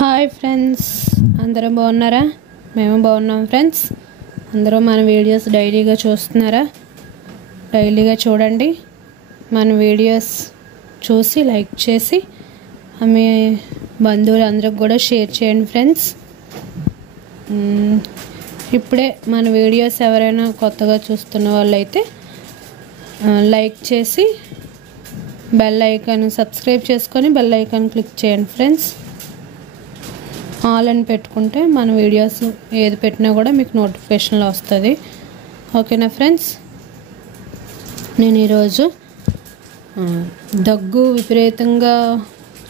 Hi friends, అందరూ బాగున్నారా? మేము బాగున్నాం ఫ్రెండ్స్. అందరూ మన వీడియోస్ డైలీగా చూస్తున్నారా? డైలీగా చూడండి. మన వీడియోస్ చూసి లైక్ చేసి మీ బంధువులందరికి కూడా షేర్ చేయండి ఫ్రెండ్స్. ఇప్పుడే మన వీడియోస్ ఎవరైనా కొత్తగా చూస్తున్న వాళ్ళైతే లైక్ చేసి బెల్ ఐకాన్ సబ్స్క్రైబ్ చేసుకొని బెల్ ఐకాన్ క్లిక్ చేయండి ఫ్రెండ్స్. ఆల్ అని పెట్టుకుంటే మన వీడియోస్ ఏది పెట్టినా కూడా మీకు నోటిఫికేషన్లో వస్తుంది. ఓకేనా ఫ్రెండ్స్? నేను ఈరోజు దగ్గు విపరీతంగా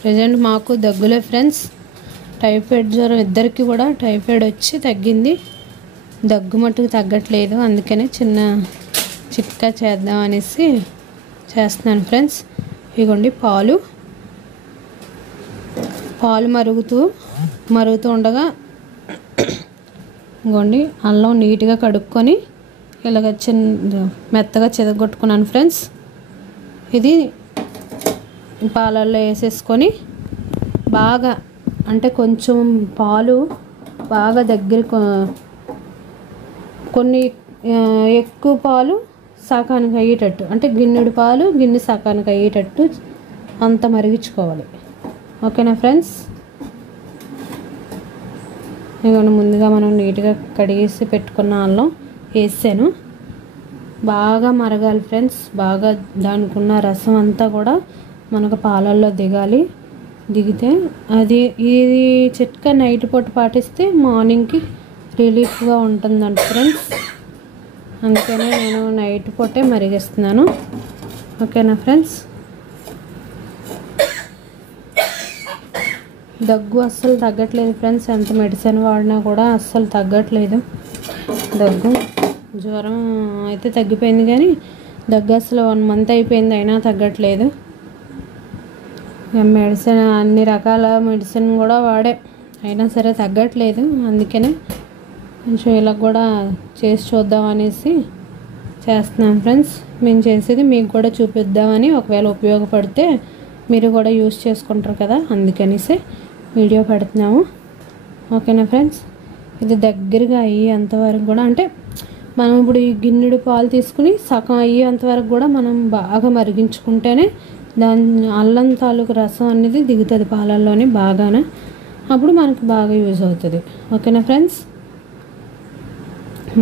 ప్రజెంట్ మాకు దగ్గులే ఫ్రెండ్స్. టైఫాయిడ్ జ్వరం ఇద్దరికి కూడా టైఫాయిడ్ వచ్చి తగ్గింది, దగ్గు మట్టుకు తగ్గట్లేదు. అందుకనే చిన్న చిట్కా చేద్దాం అనేసి చేస్తున్నాను ఫ్రెండ్స్. ఇదిగోండి పాలు మరుగుతూ ఉండగా ఇంకోండి అల్లం నీట్గా కడుక్కొని ఇలాగ మెత్తగా చెదగొట్టుకున్నాను ఫ్రెండ్స్. ఇది పాలల్లో వేసేసుకొని బాగా అంటే కొంచెం పాలు బాగా దగ్గర కొన్ని ఎక్కువ పాలు సకానికి అయ్యేటట్టు, అంటే గిన్నెడు పాలు గిన్నె సకానికి అయ్యేటట్టు అంత మరిగించుకోవాలి. ఓకేనా ఫ్రెండ్స్? ఇవన్నీ ముందుగా మనం నీట్గా కడిగేసి పెట్టుకున్న అల్లం వేసాను. బాగా మరగాలి ఫ్రెండ్స్. బాగా దానికి ఉన్న రసం అంతా కూడా మనకు పాలల్లో దిగాలి. దిగితే ఇది చిట్కా నైట్ పూట పాటిస్తే మార్నింగ్కి రిలీఫ్గా ఉంటుందంట ఫ్రెండ్స్. అందుకనే నేను నైట్ పూటే మరిగిస్తున్నాను. ఓకేనా ఫ్రెండ్స్? దగ్గు అస్సలు తగ్గట్లేదు ఫ్రెండ్స్. ఎంత మెడిసిన్ వాడినా కూడా అస్సలు తగ్గట్లేదు దగ్గు. జ్వరం అయితే తగ్గిపోయింది కానీ దగ్గు అసలు 1 month అయిపోయింది, అయినా తగ్గట్లేదు. మెడిసిన్ అన్ని రకాల మెడిసిన్ కూడా వాడే, అయినా సరే తగ్గట్లేదు. అందుకనే కొంచెం ఇలా కూడా చేసి చూద్దాం అనేసి చేస్తున్నాను ఫ్రెండ్స్. మేము చేసేది మీకు కూడా చూపిద్దామని, ఒకవేళ ఉపయోగపడితే మీరు కూడా యూజ్ చేసుకుంటారు కదా, అందుకనేసి వీడియో పెడుతున్నాము. ఓకేనా ఫ్రెండ్స్? ఇది దగ్గరగా అయ్యేంతవరకు కూడా, అంటే మనం ఇప్పుడు ఈ గిన్నెడు పాలు తీసుకుని సగం అయ్యేంతవరకు కూడా మనం బాగా మరిగించుకుంటేనే దాని అల్లం తాలూకు రసం అనేది దిగుతుంది పాలల్లోని బాగానే. అప్పుడు మనకు బాగా యూజ్ అవుతుంది. ఓకేనా ఫ్రెండ్స్?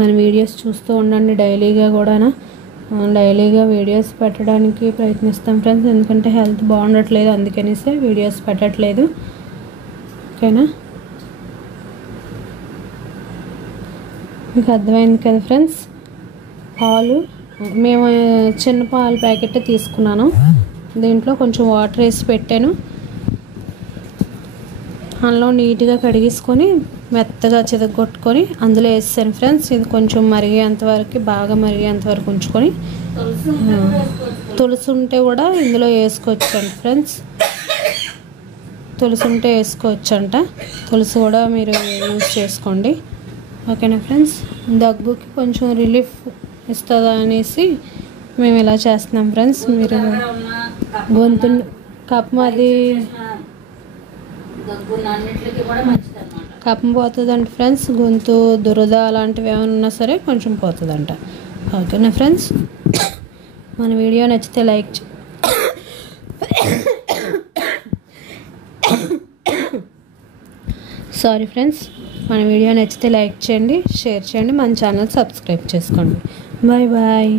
మన వీడియోస్ చూస్తూ ఉండండి. డైలీగా వీడియోస్ పెట్టడానికి ప్రయత్నిస్తాం ఫ్రెండ్స్. ఎందుకంటే హెల్త్ బాగుండట్లేదు, అందుకనేసి వీడియోస్ పెట్టట్లేదు. ఓకేనా? మీకు అర్థమైంది కదా ఫ్రెండ్స్? పాలు మేము చిన్న పాల ప్యాకెట్ తీసుకున్నాను. దీంట్లో కొంచెం వాటర్ వేసి పెట్టాను. అందులో నీట్గా కడిగేసుకొని మెత్తగా చెదగొట్టుకొని అందులో వేసాను ఫ్రెండ్స్. ఇది కొంచెం మరిగేంతవరకు, బాగా మరిగేంతవరకు ఉంచుకొని, తులసి ఉంటే కూడా ఇందులో వేసుకోవచ్చండి ఫ్రెండ్స్. తులసి ఉంటే వేసుకోవచ్చంట. తులసి కూడా మీరు యూజ్ చేసుకోండి. ఓకేనా ఫ్రెండ్స్? దగ్గుకి కొంచెం రిలీఫ్ ఇస్తుందా అనేసి మేము ఇలా చేస్తున్నాం ఫ్రెండ్స్. మీరు గొంతు కప్పం అది కప్పం పోతుందంట ఫ్రెండ్స్. గొంతు దురద అలాంటివి ఏమైనా ఉన్నా సరే కొంచెం పోతుందంట. ఓకేనా ఫ్రెండ్స్? మన వీడియో నచ్చితే లైక్ సారీ ఫ్రెండ్స్, మన వీడియో నచ్చితే లైక్ చేయండి, షేర్ చేయండి, మన ఛానల్ సబ్స్క్రైబ్ చేసుకోండి. Bye bye.